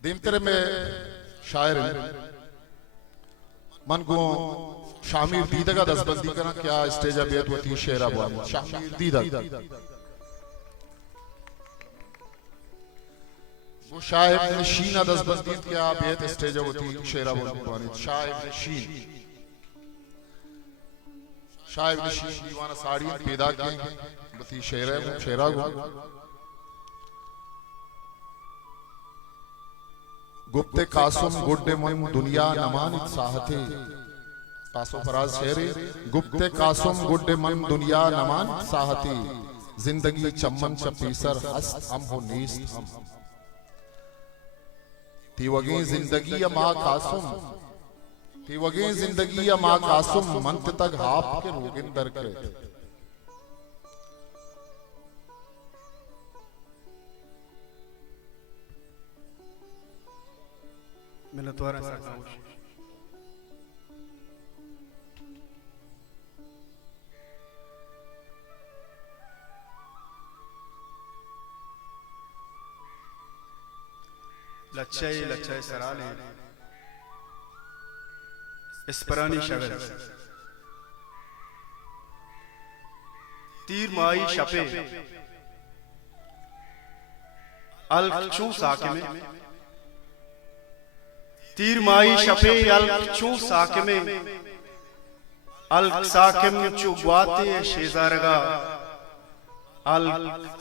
दिमतरे में शायर मन को शामिर दीदगा दसबंदी करना क्या स्टेज अबियत होती शेरा बुआ शामिर दीदगा वो शायब शीना दसबंदी क्या अबियत स्टेज होती शेरा बुआ शायब शीन शायब शीन दीवाना साड़ी पैदा के बती शेरा गो गुप्ते कासुम गुड्डे मन दुनिया नमानित साहते कासो फराज शेरे गुप्ते कासुम गुड्डे मन दुनिया नमानित साहते जिंदगी चम्मन चपीसर हस हम हो नीस्त हम तीवगे जिंदगी या माँ कासुम तीवगे जिंदगी या माँ कासुम मंत तक हाप के रोगिंदर के मिनतवारा सरकाउश लच्छे सराले इस्परानी शगल तीर माई शपे अल चू साके में तीर माई शपे अल चू साके में अल साकिम चू ग्वाते शेजारगा अल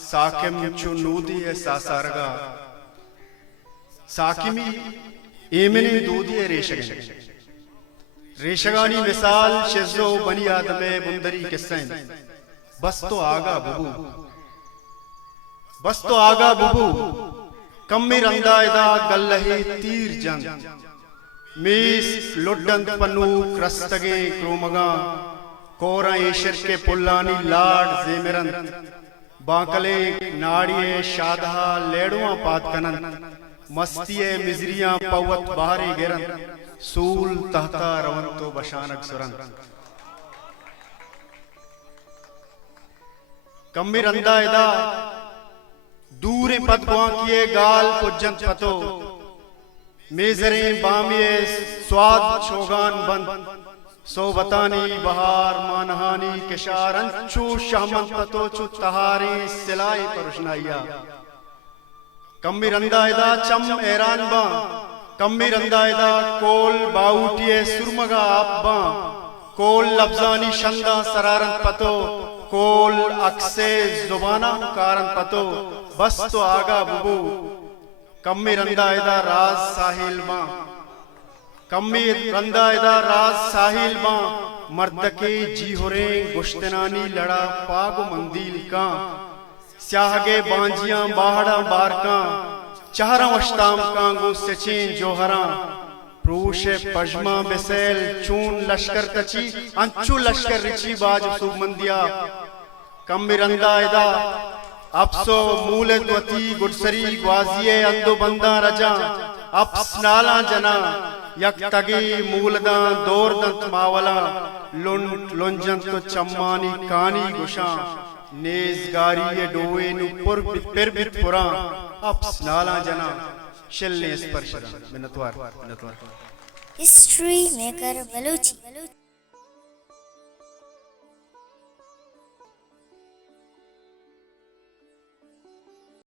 साकिम चू नूदी सासारगा साकिमी एमने दूदी रेशग रेशगानी मिसाल शेजो बनी आदमे बुंदरी किस्सें बस तो आगा बुबू बस तो आगा बुबू कम्मी रंदायदा गल्लहे तीर जंग मीस लुड्डंत पन्नू क्रस्तगे क्रोमगा कोरा एशर के पुल्लानी लाड जेमिरन बांकले नाड़िए शादहा लेडुआ पातकनन मस्तिये मिजरियां पवत बहारे गिरन सूल तहता रवंतो बशानक सुरन कम्मी रंदायदा दूरे पदगुआ किए गाल पुज्जन पतो मेजरे बामिये स्वाद शोगान बंद सोबतानी बहार मानहानी किशारन चू शामन पतो चू तहारी सिलाई परुशनाइया कम्मी रंदायदा चम ऐरान बा कम्मी रंदायदा कोल बाउटिये सुरमगा आब्बा कोल लफ्जानी शंदा सरारन पतो कोल अक्से जुबाना कारण पतो बस तो आगा बुबू कम्मी रंदायदा राज साहिल मां कम्मी रंदायदा राज साहिल मां मर्द के जी होरे गुश्तनानी लड़ा पाग मंदिल का स्याहगे बांजियां बाहड़ा बारका चाहरा वश्ताम का गो सचें जोहरा प्रूशे पजमा बेसेल चून लश्कर तची अंचू लश्कर रिची बाज सुमंदिया कम्मी रंदायदा अपसो मूले द्वती गुडसरी ग्वाजिये अंदो बंदा रजा अप्स नाला जना यक तगी मूलदा दौर दंत मावला लुंजन तो चम्मानी कानी गुशा नेजगारी ये डोए नु पुर पिर बित पुरा अप्स नाला जना शिलने स्पर्शरा मिनतवार हिस्ट्री मेकर बलूची।